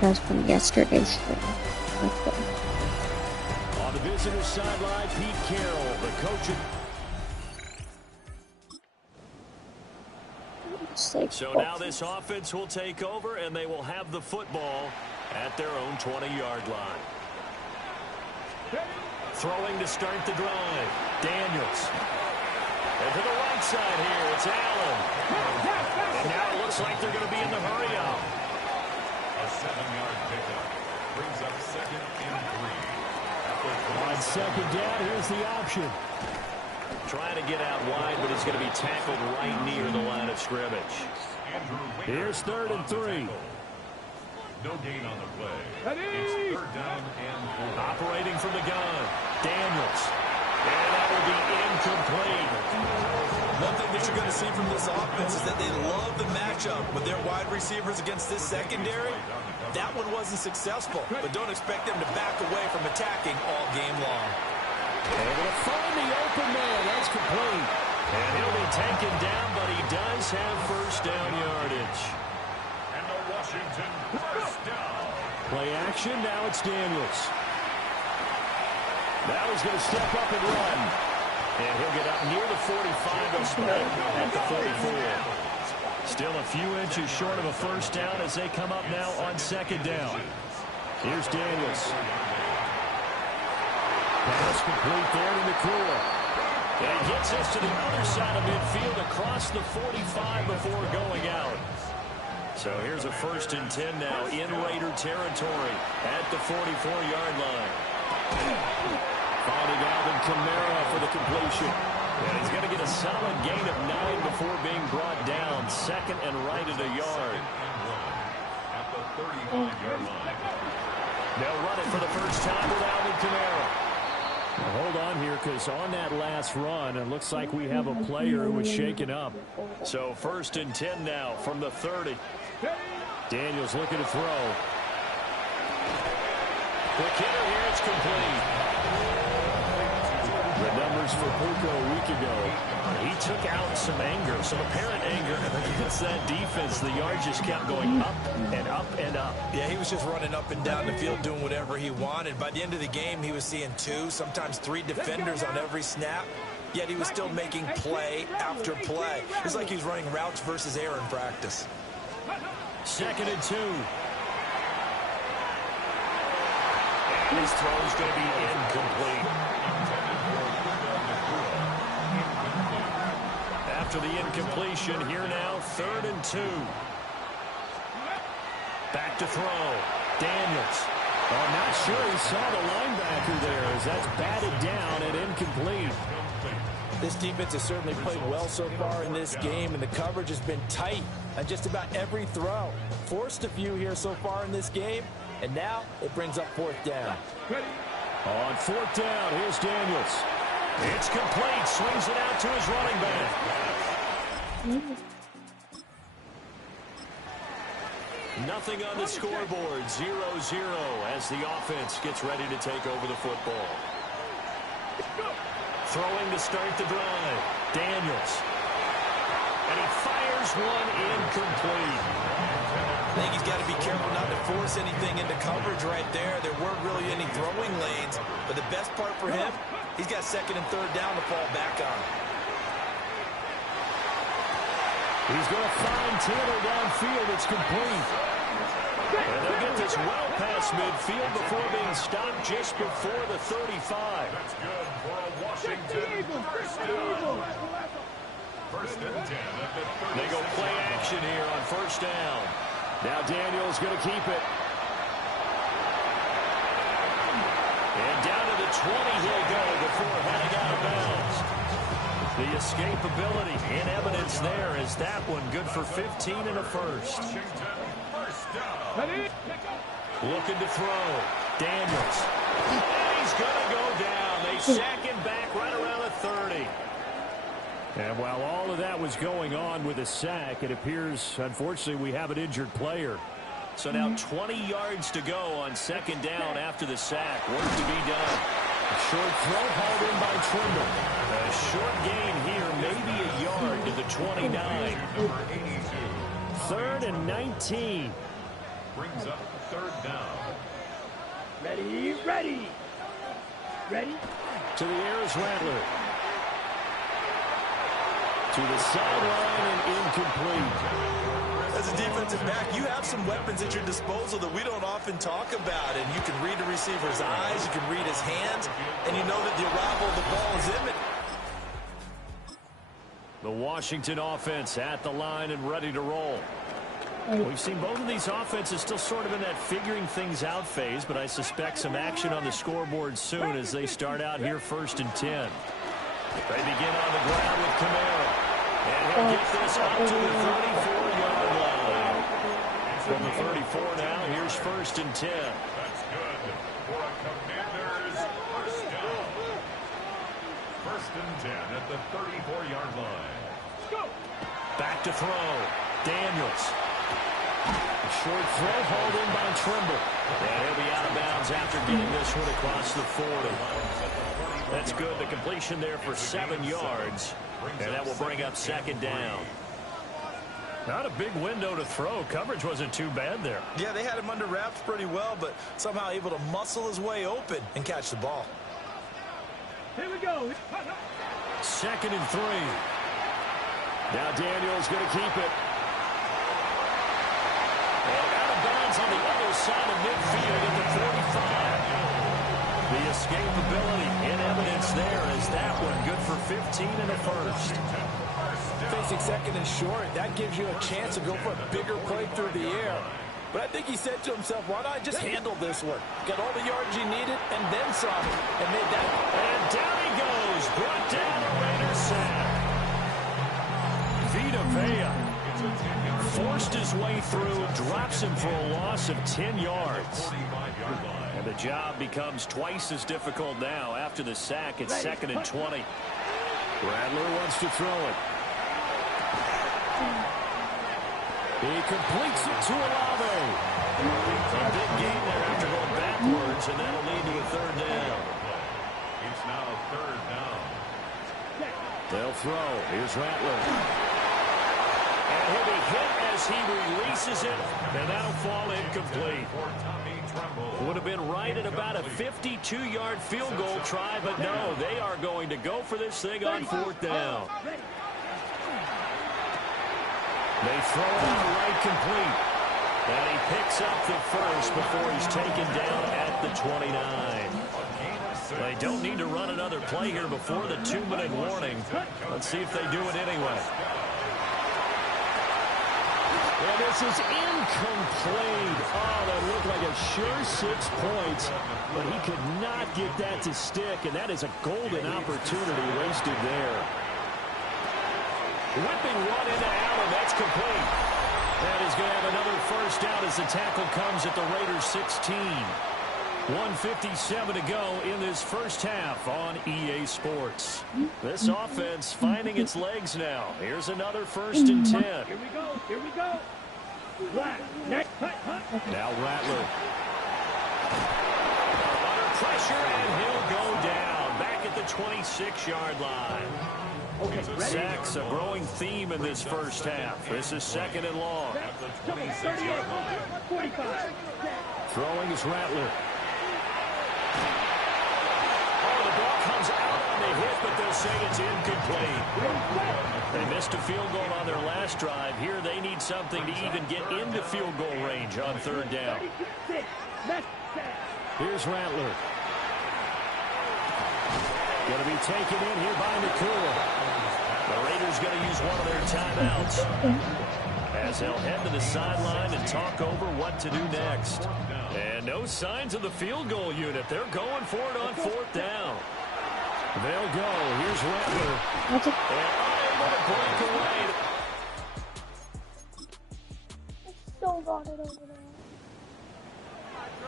franchise from yesterday's stream. Let's go. On the visitor sideline, Pete Carroll, the coach. So now this offense will take over, and they will have the football at their own 20-yard line. Throwing to start the drive. Daniels. And to the right side here, it's Allen. And now it looks like they're going to be in the hurry-up. A 7-yard pickup brings up 2nd and 3. On second down, here's the option. Trying to get out wide, but he's going to be tackled right near the line of scrimmage. Here's 3rd and 3. No gain on the play. It's 3rd down and 4. Operating from the gun. Daniels. And that will be incomplete. One thing that you're going to see from this offense is that they love the matchup with their wide receivers against this secondary. That one wasn't successful, but don't expect them to back away from attacking all game long. Able to find the open man. That's complete. And he'll be taken down, but he does have first down yardage. And the Washington first down. Play action. Now it's Daniels. Now he's going to step up and run. And he'll get up near the 45 and spike at the 44. Still a few inches short of a first down as they come up now on second down. Here's Daniels. Pass complete there to McClure. And he gets us to the other side of midfield across the 45 before going out. So here's a 1st and 10 now in Raider territory at the 44-yard line. Finding Alvin Kamara for the completion. And he's going to get a solid gain of 9 before being brought down. 2nd and right at a yard. At the 35-yard line. They'll run it for the first time with Alvin Kamara. Now hold on here, because on that last run, it looks like we have a player who was shaken up. So 1st and 10 now from the 30. Daniels looking to throw. Quick hitter here, it's complete. The numbers for Puka a week ago. He took out some anger, some apparent anger against that defense. The yards just kept going up and up and up. Yeah, he was just running up and down the field doing whatever he wanted. By the end of the game, he was seeing 2, sometimes 3 defenders on every snap. Yet he was still making play after play. It was like he was running routes versus air in practice. 2nd and 2. And his throw is going to be incomplete. After the incompletion, here now, 3rd and 2. Back to throw. Daniels. Oh, I'm not sure he saw the linebacker there as that's batted down and incomplete. This defense has certainly played well so far in this game, and the coverage has been tight on just about every throw. Forced a few here so far in this game, and now it brings up 4th down. On 4th down, here's Daniels. It's complete. Swings it out to his running back. Nothing on the scoreboard. 0-0 as the offense gets ready to take over the football. Throwing to start the drive. Daniels. And he fires one incomplete. I think he's got to be careful not to force anything into coverage right there. There weren't really any throwing lanes. But the best part for him, he's got 2nd and 3rd down to fall back on. He's going to find Taylor downfield. It's complete. And they'll get this well past midfield before being stopped just before the 35. That's good for a Washington first down. 1st and 10 at the 30. They go play action here on 1st down. Now Daniels going to keep it. And down to the 20 he'll go before heading out of bounds. The escapability in evidence there is that one good for 15 and a first. Washington first down. Looking to throw. Daniels. And he's going to go down. They sack him back right around the 30. And while all of that was going on with a sack, it appears, unfortunately, we have an injured player. So now 20 yards to go on 2nd down after the sack. Work to be done. A short throw hauled in by Trimble. A short gain here, maybe a yard to the 29. 3rd and 19. brings up third down. Ready, ready. Ready? To the air is Rattler. To the sideline and incomplete. As a defensive back, you have some weapons at your disposal that we don't often talk about. And you can read the receiver's eyes, you can read his hands, and you know that the arrival of the ball is imminent. The Washington offense at the line and ready to roll. We've seen both of these offenses still sort of in that figuring things out phase, but I suspect some action on the scoreboard soon as they start out here 1st and 10. They begin on the ground with Kamara. And he'll get this up to the 34-yard line. From the 34 now, here's 1st and 10. That's good for a Commanders first down. 1st and 10 at the 34-yard line. Back to throw. Daniels. A short throw hauled in by Trimble. And he'll be out of bounds after getting this one across the 40. That's good. The completion there for 7 yards. And that will bring up 2nd down. Not a big window to throw. Coverage wasn't too bad there. Yeah, they had him under wraps pretty well, but somehow able to muscle his way open and catch the ball. Here we go. 2nd and 3. Now Daniels going to keep it. And out of bounds on the other side of midfield at the 45. The escapability in evidence there as that one good for 15 in the first. Facing 2nd and short, that gives you a chance to go for a bigger play through the air. But I think he said to himself, why not just handle this one? Got all the yards you needed and then some. And made that. And down he goes. Brought down a Raider sack. Vita Vea forced his way through, drops him for a loss of 10 yards. And the job becomes twice as difficult now after the sack. It's 2nd and 20. Rattler wants to throw it. He completes it to Olave. A big gain there after going backwards, and that'll lead to a 3rd down. It's now 3rd down. They'll throw. Here's Rattler. And he'll be hit as he releases it, and that'll fall incomplete. Would have been right at about a 52-yard field goal try, but no, they are going to go for this thing on 4th down. They throw it out right complete. And he picks up the first before he's taken down at the 29. They don't need to run another play here before the 2-minute warning. Let's see if they do it anyway. And this is incomplete. Oh, that looked like a sure 6 points, but he could not get that to stick, and that is a golden opportunity wasted there. Whipping one into Allen, that's complete. That is going to have another first down as the tackle comes at the Raiders' 16. 1:57 to go in this first half on EA Sports. This offense finding its legs now. Here's another 1st and 10. Here we go. Here we go. Now Rattler. Under pressure, and he'll go down. Back at the 26-yard line. Okay, Sacks, a growing theme in this first half. This is 2nd and long. 45. Throwing is Rattler. Oh, the ball comes out on the hit, but they'll say it's incomplete. They missed a field goal on their last drive. Here they need something to even get into field goal range on 3rd down. Here's Rattler. Going to be taken in here by McCool. The Raiders going to use one of their timeouts as they'll head to the sideline and talk over what to do next. And no signs of the field goal unit. They're going for it on 4th down. They'll go. Here's Rattler. And unable to break away. So got it over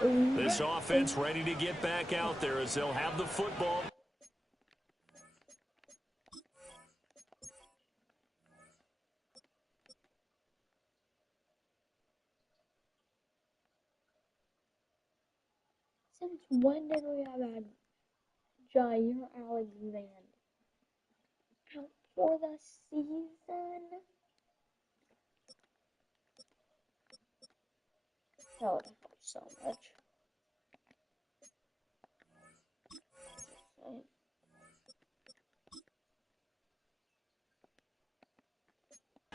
there. This offense ready to get back out there as they'll have the football. Since when did we have had Jair Alexander out for the season? That would help so much.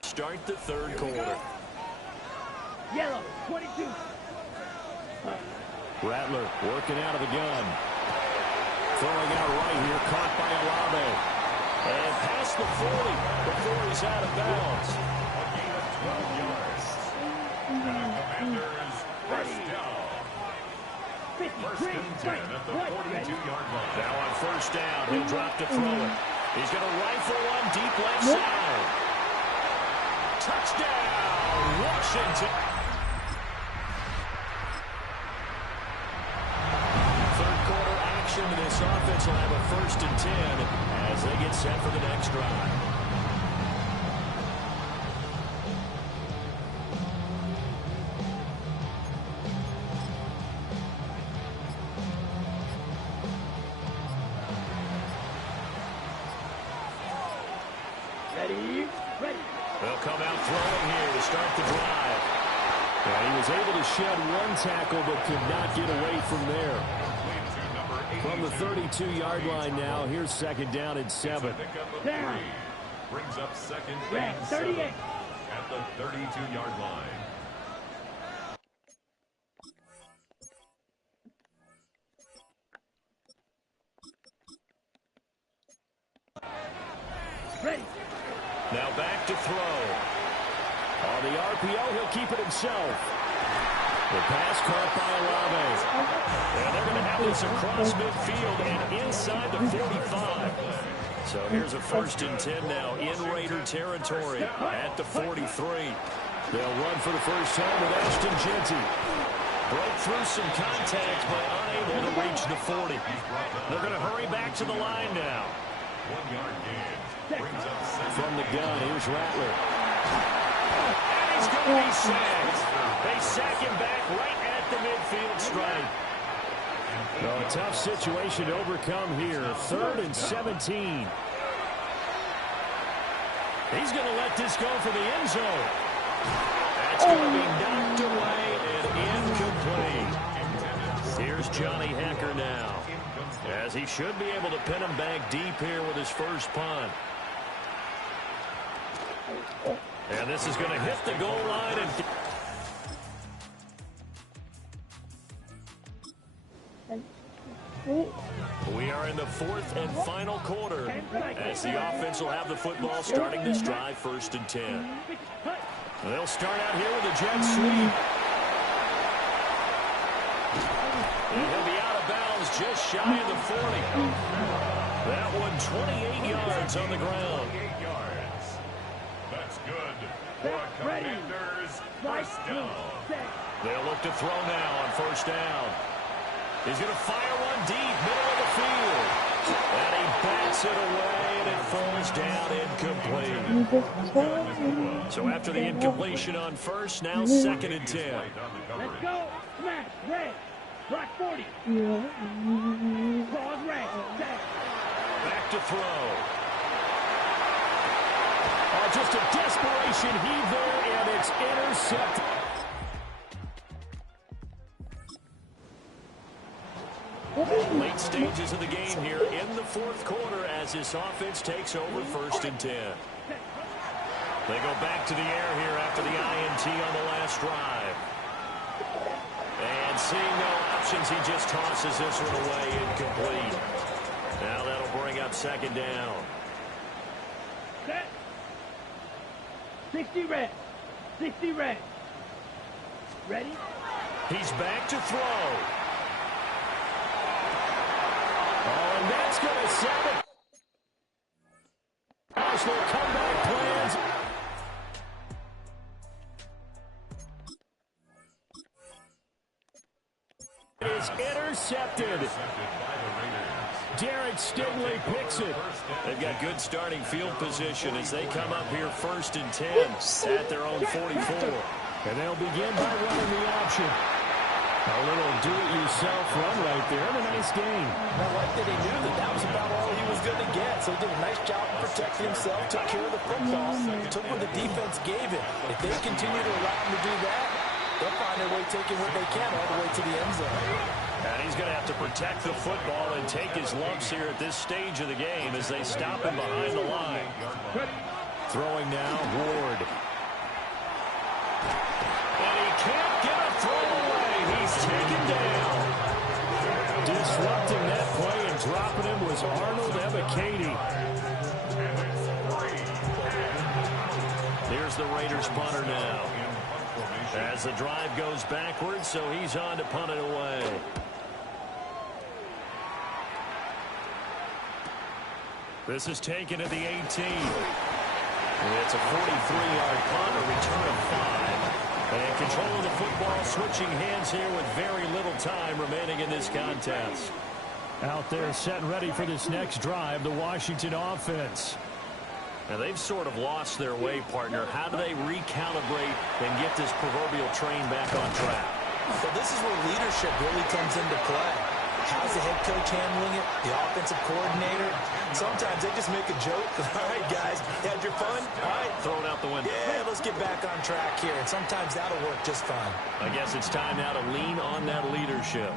Start the third quarter. Yellow, 22. Rattler working out of the gun. Throwing out right here, caught by Olave. And past the 40 before he's out of bounds. A gain of 12 yards. And Commanders first down. First and 10 at the 42-yard line. Now on first down, he'll drop to throw it. He's going to rifle one deep left side. Touchdown, Washington. Third quarter action to this offense will have a first and 10 as they get set for the next drive. Ready, ready. They'll come out throwing here to start the drive. Yeah, he was able to shed one tackle but could not get away from there. From the 32-yard line now, here's second down and 7. Down. Brings up second and 7 at the 32-yard line. Ready. Now back to throw. On the RPO, he'll keep it himself. The pass caught by Olave. And they're going to have this across midfield and inside the 45. So here's a first and 10 now in Raider territory at the 43. They'll run for the first time with Ashton Jeanty. Broke through some contact, but unable to reach the 40. They're going to hurry back to the line now. 1 yard gain. Brings up second. From the gun, here's Rattler. And he's going to be sacked. They sack him back right at the midfield stripe. Well, a tough situation to overcome here. 3rd and 17. He's going to let this go for the end zone. That's going to be knocked away and incomplete. Here's Johnny Hecker now, as he should be able to pin him back deep here with his first punt. And this is going to hit the goal line. We are in the 4th and final quarter as the offense will have the football starting this drive 1st and 10. They'll start out here with a jet sweep. And he'll be out of bounds just shy of the 40. That one 28 yards on the ground. 28 yards. That's good for a Commanders first down. They'll look to throw now on first down. He's going to fire one deep, middle of the field. And he bats it away, and it falls down incomplete. So after the incompletion on first, now 2nd and 10. Let's go. Smash. Red. Block 40. Pause red. Back to throw. Oh, just a desperation heave there, and it's intercepted. Late stages of the game here in the 4th quarter as this offense takes over 1st and 10. They go back to the air here after the INT on the last drive. And seeing no options, he just tosses this one away incomplete. Now that'll bring up 2nd down. Set. 60 red. 60 red. Ready? He's back to throw. Oh, and that's going to set it. Arsenal comeback plans. Is intercepted. Derek Stingley picks it. They've got good starting field position as they come up here 1st and 10 at their own 44. And they'll begin by running the option. A little do-it-yourself run right there, and a nice gain. I like that he knew that that was about all he was going to get, so he did a nice job of protecting himself, took care of the football, took what the defense gave him. If they continue to allow him to do that, They'll find their way taking what they can all the way to the end zone. And he's going to have to protect the football and take his lumps here at this stage of the game as they stop him behind the line. Throwing now, Ward. And he can't get a throw away. He's taken down. Disrupting that play and dropping him was Arnold Ebiketie. Here's the Raiders punter now. As the drive goes backwards, so he's on to punt it away. This is taken at the 18. It's a 43-yard punt, a return of 5. And control of the football, switching hands here with very little time remaining in this contest. Out there set ready for this next drive, the Washington offense. Now, they've sort of lost their way, partner. How do they recalibrate and get this proverbial train back on track? Well, this is where leadership really comes into play. How's the head coach handling it? The offensive coordinator? Sometimes they just make a joke. All right, guys, had your fun? All right. Throw it out the window. Yeah, let's get back on track here. And sometimes that'll work just fine. I guess it's time now to lean on that leadership.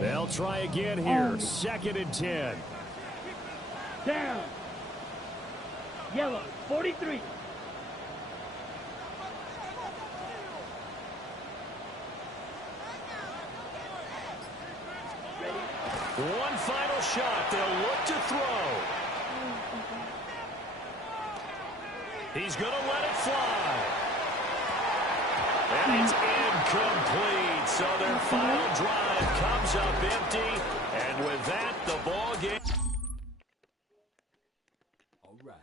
They'll try again here. 2nd and 10. Down. Yellow, 43. One final shot. They'll look to throw. He's going to let it fly. And it's incomplete. So their final drive comes up empty. And with that, the ball game. All right.